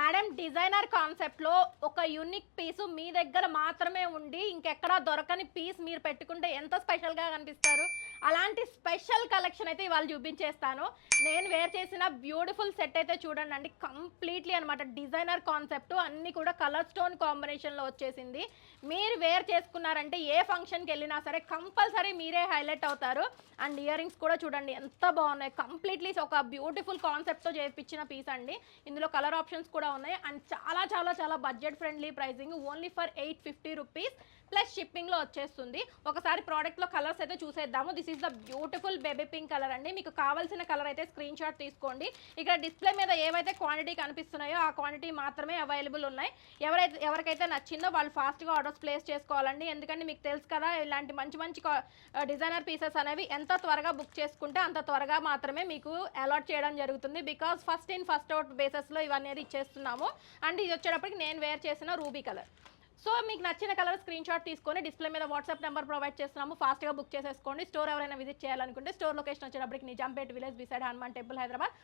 Madam designer కాన్సెప్ట్లో ఒక unique పీసు మీ దగ్గర మాత్రమే ఉండి ఇంకెక్కడా దొరకని పీస్ మీరు పెట్టుకుంటే ఎంత స్పెషల్గా కనిపిస్తారు. అలాంటి స్పెషల్ కలెక్షన్ అయితే ఇవాళ చూపించేస్తాను. నేను వేర్ చేసిన బ్యూటిఫుల్ సెట్ అయితే చూడండి అండి, కంప్లీట్లీ అనమాట డిజైనర్ కాన్సెప్ట్, అన్నీ కూడా కలర్ స్టోన్ కాంబినేషన్లో వచ్చేసింది. మీరు వేర్ చేసుకున్నారంటే ఏ ఫంక్షన్కి వెళ్ళినా సరే కంపల్సరీ మీరే హైలైట్ అవుతారు. అండ్ ఇయర్ రింగ్స్ కూడా చూడండి ఎంత బాగున్నాయి. కంప్లీట్లీ ఒక బ్యూటిఫుల్ కాన్సెప్ట్తో చేయించిన పీస్ అండి. ఇందులో కలర్ ఆప్షన్స్ కూడా ఉన్నాయి అండ్ చాలా చాలా చాలా budget friendly pricing, only for 850 rupees plus షిప్పింగ్లో వచ్చేస్తుంది. ఒకసారి ప్రోడక్ట్లో కలర్స్ అయితే చూసేద్దాము. This is the beautiful baby pink colour అండి. మీకు కావాల్సిన కలర్ అయితే స్క్రీన్ షాట్ తీసుకోండి. ఇక్కడ డిస్ప్లే మీద ఏవైతే క్వాంటిటీ కనిపిస్తున్నాయో ఆ క్వాంటిటీ మాత్రమే అవైలబుల్ ఉన్నాయి. ఎవరికైతే నచ్చిందో వాళ్ళు ఫాస్ట్గా ఆర్డర్స్ ప్లేస్ చేసుకోవాలండి. ఎందుకంటే మీకు తెలుసు కదా, ఇలాంటి మంచి మంచి డిజైనర్ పీసెస్ అనేవి ఎంత త్వరగా బుక్ చేసుకుంటే అంత త్వరగా మాత్రమే మీకు అలాట్ చేయడం జరుగుతుంది. Because first in first out బేసెస్లో ఇవన్నీ ఇచ్చేస్తున్నాము. అండ్ ఇది వచ్చేటప్పటికి నేను వేర్ చేసిన రూబీ కలర్. సో మీకు నచ్చిన కలర్ స్క్రీన్ షాట్ తీసుకొని డిస్ప్లే మీద వాట్సాప్ నెంబర్ ప్రొవైడ్ చేస్తున్నాము. ఫాస్ట్గా బుక్ చేసేసుకోండి. స్టోర్ ఎవరైనా విజిట్ చేయాలనుకుంటే స్టోర్ లొకేషన్ వచ్చేటప్పటికి Nizampet village beside Hanuman temple, Hyderabad